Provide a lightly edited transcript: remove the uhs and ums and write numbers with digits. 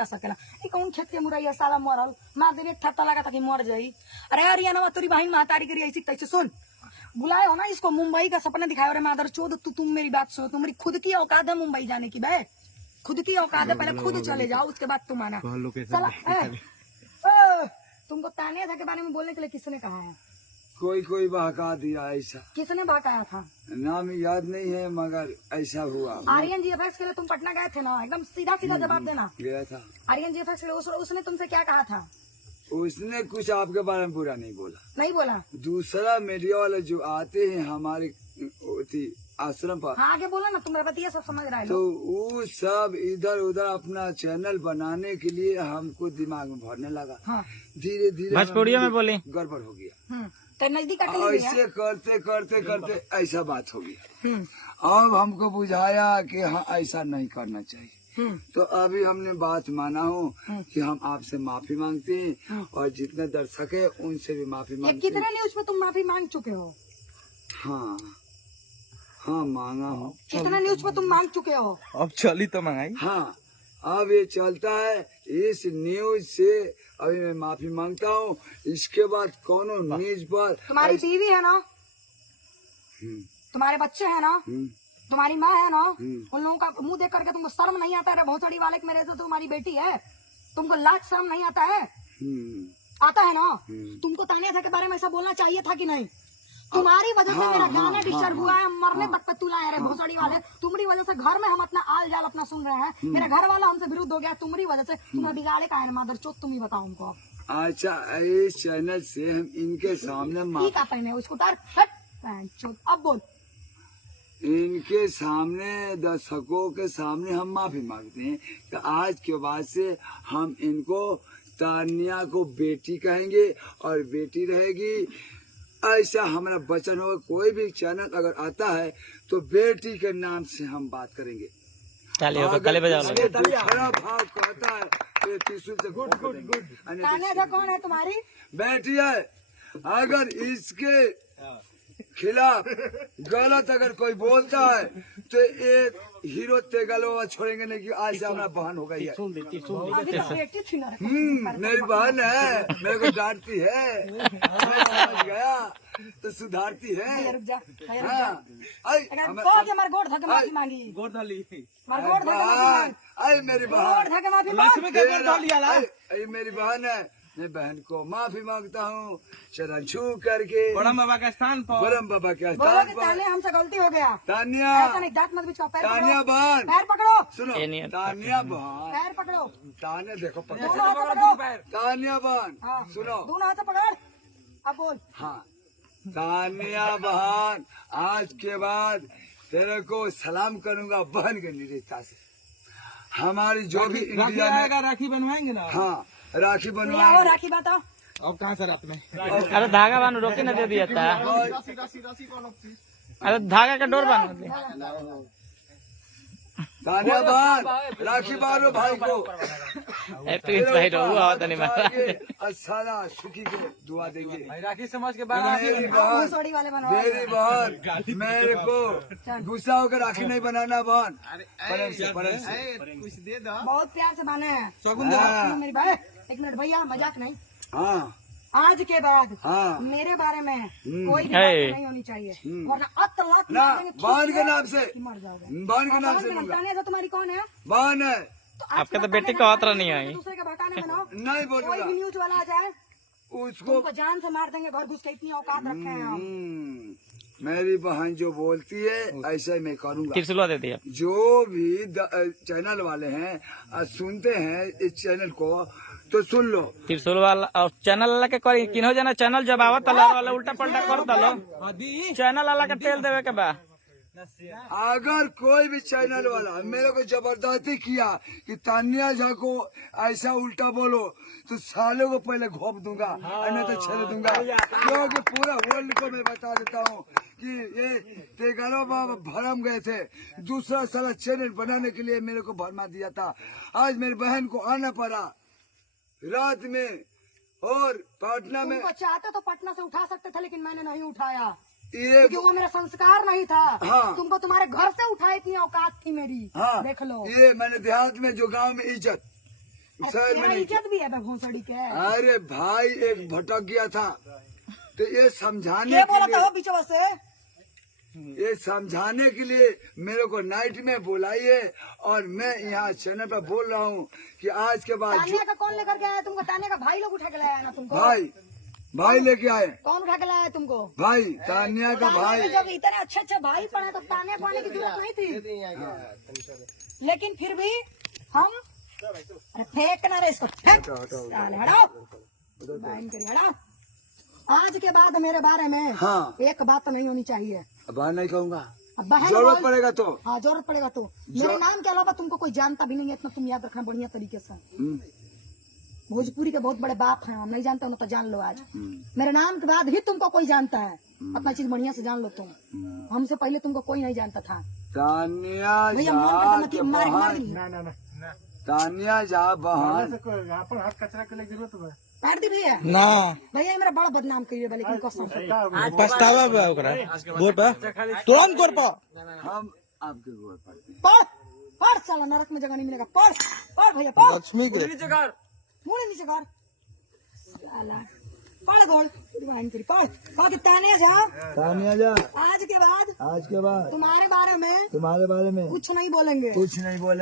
ना सकेला। कौन खेत के मुरैया साला मरल मार देने ठट्टा लगा था कि मर जाई। अरे यार ये ना तेरी बहन महतारी करी ऐसी तैसे सुन बुलाए हो ना इसको मुंबई का सपना दिखाया। अरे मादर चोद तुम मेरी बात सुनो, तुम्हारी खुद की औकात है मुंबई जाने की बे, खुद की औकात है, पहले खुद चले जाओ उसके बाद तुम आना। तुमको तानिया के बारे में बोलने के लिए किसने कहा है? कोई बहका दिया ऐसा। किसने बहकाया था? नाम याद नहीं है मगर ऐसा हुआ। आर्यन जीएफएक्स के लिए तुम पटना गए थे ना, एकदम सीधा सीधा जवाब देना। गया था आर्यन जीएफएक्स के लिए उसने तुमसे क्या कहा था? उसने कुछ आपके बारे में बुरा नहीं बोला। नहीं बोला? दूसरा मीडिया वाले जो आते हैं हमारे आश्रम पर, हाँ आगे बोला ना, तुम्हारा बतिया सब समझ रहा है। तो वो सब इधर उधर अपना चैनल बनाने के लिए हमको दिमाग में भरने लगा। हाँ। धीरे धीरे भोजपुरिया में बोले गड़बड़ हो गया। तो नजदीक ऐसे करते करते करते ऐसा बात हो गया। अब हमको बुझाया कि हाँ ऐसा नहीं करना चाहिए। तो अभी हमने बात माना हो कि हम आपसे माफी मांगते हैं और जितने दर्शक है उनसे भी माफी मांगते हैं। कितने न्यूज पे तुम माफी मांग चुके हो? हाँ मांगा हूँ। कितने न्यूज पे तुम मांग चुके हो? अब चली तो मंगाई। हाँ अब ये चलता है। इस न्यूज से अभी मैं माफी मांगता हूँ। इसके बाद कौनो न्यूज पर तुम्हारी बीवी है ना, तुम्हारे बच्चे है ना, तुम्हारी माँ है ना, उन लोगों का मुंह देख करके तुमको शर्म नहीं आता है? भोसड़ी वाले के मेरे से तुम्हारी बेटी है, तुमको लाज शर्म नहीं आता है? आता है ना? तुमको तानिया के बारे में ऐसा बोलना चाहिए था कि नहीं? तुम्हारी वजह से मेरा गाना डिस्टर्ब हुआ है, मरने तक पे तुला रहे भोसड़ी वाले। तुम्हारी वजह से घर में हम अपना आल जाल अपना सुन रहे हैं। मेरा घर वाला हमसे विरुद्ध हो गया तुम्हारी वजह से। तुम्हें बिगाड़े का है मादर चोद, तुम ही बताओ हमको। अच्छा इस चैनल से हम इनके सामने ठीक है पहने उसको तार चोद। अब बोल। इनके सामने दर्शकों के सामने हम माफी मांगते हैं कि आज के बाद से हम इनको तानिया को बेटी कहेंगे और बेटी रहेगी। ऐसा हमारा वचन होगा। कोई भी चैनल अगर आता है तो बेटी के नाम से हम बात करेंगे। खराब भाव कहता है तो त्रिशूल से गुड कौन है तुम्हारी बेटी है। अगर इसके खिलाफ गलत अगर कोई बोलता है तो एक हीरो तेगलो छोड़ेंगे नहीं कि आज से हमारा बहन हो गई है। मेरी बहन है, मेरे को डांटती है, मैं समझ गया तो सुधारती है। मेरी बहन है। मैं बहन को माफी मांगता हूँ चरण छू करके बड़म बाबा के स्थान पर। बड़म बाबा के स्थान पर हमसे गलती हो गया। तानिया तानिया बहन पैर पकड़ो। सुनो तानिया बहन पैर पकड़ो। तानिया देखो पकड़ो। तानिया बहन सुनो दोनों हाथ पकड़। अब बोल। हाँ तानिया बहन आज के बाद तेरे को सलाम करूंगा बहन के निरीक्षा से। हमारी जो भी इंडिया में राखी बनवाएंगे ना। हाँ राखी बनवाएंगे। राखी बताओ। अब कहाँ से रात में? अरे धागा बांध रोकी न दे दिया था। अरे धागा का डोर बांध। तानिया बहन राखी बांधो भाई को। सारा सुखी के लिए दुआ देंगे। राखी समझ के मेरी बहन मेरे को गुस्सा होकर राखी नहीं बनाना बहन। कुछ दे दो। बहुत प्यार से बांधे हैं मेरी बहन। एक मिनट भैया मजाक नहीं। हाँ आज के बाद मेरे बारे में कोई भी बात नहीं होनी चाहिए वरना बहन के नाम से मर जाओगे। बहन के नाम से तानिया तुम्हारी कौन है? बहन है। आपके तो बेटी का अवतरण नहीं आई। दूसरे के भड़काने बनाओ नहीं बोलूंगा। कोई भी न्यूज वाला आ जाए उसको जान से मार देंगे। घर घुस के इतनी औकात रखे हैं हम। मेरी बहन जो बोलती है ऐसा ही मैं करूँगा। त्रिशूल दे दिया। जो भी चैनल वाले हैं सुनते हैं इस चैनल को तो सुन लो। त्रिशूल वाला और चैनल वाला के करी किन्हो जना चैनल जब आवत वाला उल्टा पलटा कर दलो। चैनल वाला के तेल देवे के बा। अगर कोई भी चैनल वाला मेरे को जबरदस्ती किया कि तानिया झा को ऐसा उल्टा बोलो तो सालों को पहले घोप दूंगा नहीं तो छेड़ दूंगा। क्योंकि पूरा वर्ल्ड को मैं बता देता हूँ कि ये तेगारो बाबा भरम गए थे। दूसरा साला चैनल बनाने के लिए मेरे को भरमा दिया था। आज मेरी बहन को आना पड़ा रात में और पटना में। चाहते तो पटना से उठा सकते थे लेकिन मैंने नहीं उठाया क्योंकि वो मेरा संस्कार नहीं था। हाँ। तुमको तुम्हारे घर से उठाई इतनी औकात थी मेरी। हाँ। देख लो ये मैंने देहात में जो गांव में इज्जत शहर में तेरा नहीं इज्जत भी है बे भोसड़ी के। अरे भाई एक भटक गया था तो ये समझाने क्या के बोला था लिए वो बीचवा से? ये समझाने के लिए मेरे को नाइट में बुलाइए और मैं यहाँ चैनल पर बोल रहा हूँ कि आज के बाद तानिया का कौन लेकर के आया तुमको? तानिया का भाई लोग उठा के लाया ना तुमको? भाई लेके आए कौन उठा के लाया तुमको? भाई तानिया का तानिया भाई के जब इतने अच्छे अच्छे भाई पड़े तो तानिया को आने की जरूरत नहीं थी। लेकिन फिर भी हम अरे फेंकना रे इसको, फेंक साले, हटाओ बाइन करिए, हटाओ। आज के बाद मेरे बारे में हाँ एक बात नहीं होनी चाहिए। अब बाहर नहीं कहूँगा, अब बहन जरूरत बोल- पड़ेगा तो हाँ जरूरत पड़ेगा तो। मेरे नाम के अलावा तुमको कोई जानता भी नहीं है, इतना तुम याद रखना बढ़िया तरीके से। भोजपुरी के बहुत बड़े बाप हैं, हम नहीं जानते हो तो जान लो आज। मेरे नाम के बाद ही तुमको कोई जानता है, अपना चीज बढ़िया से जान लो तुम। हमसे पहले तुमको कोई नहीं जानता था। तानिया भैया जा मोहन का के मार बहन, तानिया जा बहन, काट दी भैया। ना भैया मेरा बड़ा बदनाम करिए लेकिन कसम से। पछतावा बा ओकरा गोड़ पर तुरंत गोड़ पर हम आपके गोर पड़ते हैं। पढ़ पढ़ साला, नरक में जगह नहीं मिलेगा। पढ़ पढ़ भैया पढ़, लक्ष्मी के मुड़े नीचे कर साला, पढ़ गोल बहन तेरी, पढ़ पढ़। तानिया जा, तानिया जा आज के बाद आज के बाद तुम्हारे बारे में तुम्हारे बारे में कुछ नहीं बोलेंगे। कुछ नहीं बोले।